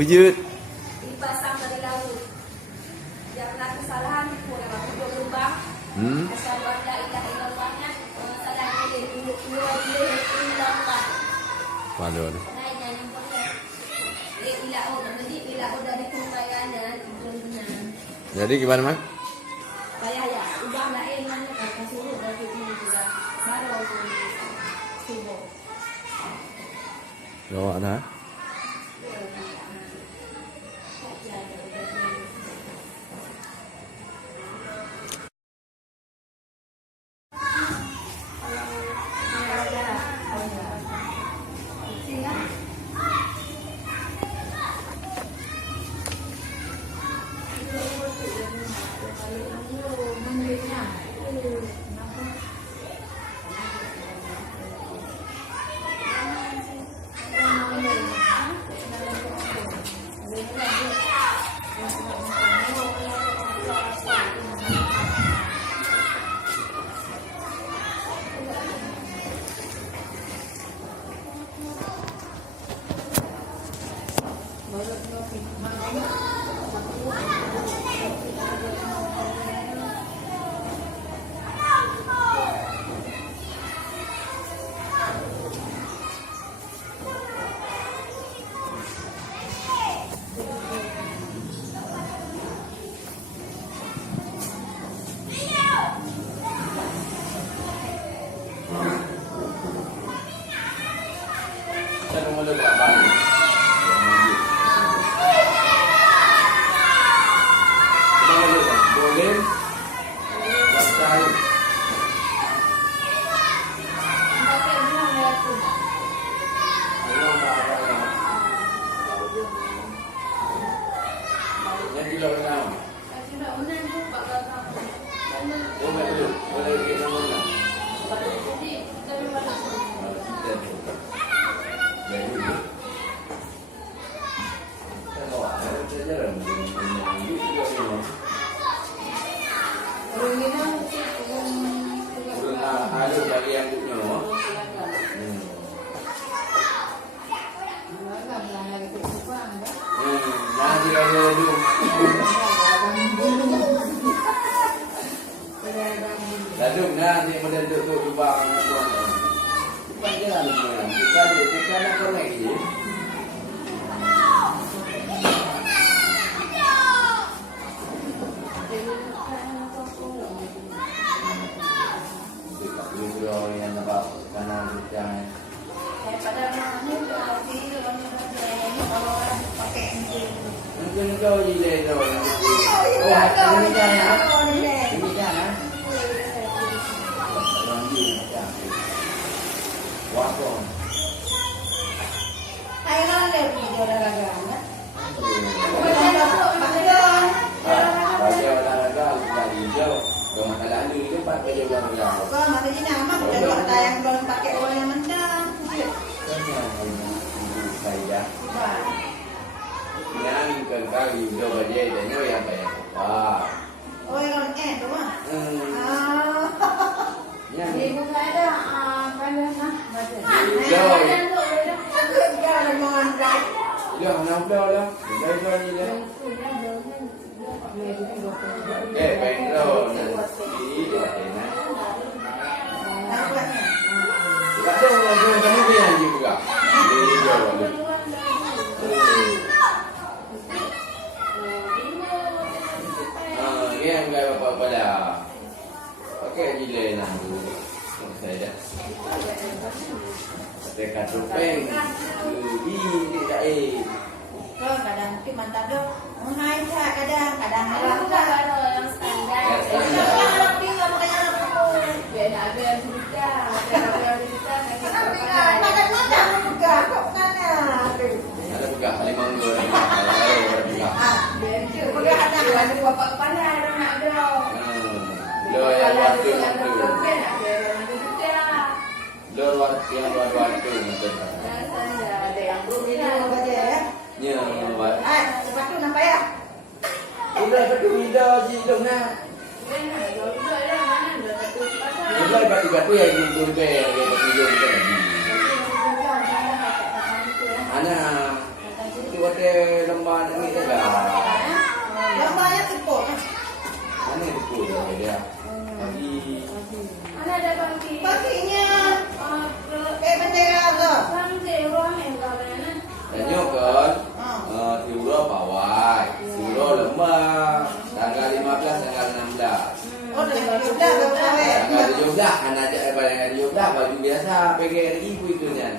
Pujut. Dipasang dari laut. Janganlah kesalahan kurang aku lubang. Asal la ilaha illallahnya salahnya dia dua illallah. Waduh. Naiknya yang boleh. Ilah jadi ilah dari kumpayana benar. Jadi gimana, Mak? Kayak ya, ubah lain mana kata suruh dari ini juga. Baru subuh. Yo, ana. Dadung na di model tu lubang tuan. Bukan jalan kita nak koneksi. Kita video yang nampak kanan jangan. Pada mana berarti kalau orang pakai Mungkin kau ile tu. Oh, ini jangan. Ini jangan. Waktu. Ayo ada video olahraga. Baju olahraga dari hijau. Kalau makanan ini pak baju olahraga. Kalau matanya nama kalau ada yang belum pakai uang yang mendang. Saya. Yang kengkang hijau baju dan yang banyak. Wah. Oh yang tu mah. Yang Di muka ada kalau mah baca. hijau. Jangan mengandai. Dia nak belah. Dia ni lah. Pedro nanti enak. Tak ada orang kamu yang juga. Dia jauh. Yang enggak apa-apa dah. Pakai gila nanti. Saya dah. Dekat topeng. Tidak Kadang tu mantap dok. Menghai tak kadang malam Bukan tak. kalau yang standar. Ya, standar. Kalau tinggal pakai yang apa? Biar ada yang cerita, ada yang cerita Kenapa tinggal? Makan makan juga kok sana. ada pegah kali mangga. Ada pegah. Biar je. Pegang anak. Ada bapak pandai ada nak ada. Lo yang Kalau ada waktu yang waktu. berkebun ada yang cerita. Lo yang waktu betul. Dan standar ada yang Video berminat. baca ya. Ya, buat. Sepatu nampak ya? Udah satu video je dong nak. Mana? Kalau tu ada mana ada satu pasal. Udah batu-batu yang jumpa dia yang video kita lagi. Ana. Itu waktu ada lembar ni juga. Lembarnya ikut. Mana ikut dia? Pagi. Mana ada bangki? Paginya Ke bendera ke? bangki ruang yang mana? Dan kan, Tiura pawai, Tiura lembah, tanggal 15, tanggal 16. Oh, dah sudah berapa? Tanggal 17, anak aja pada 17 baju biasa, pakai ibu itu kan.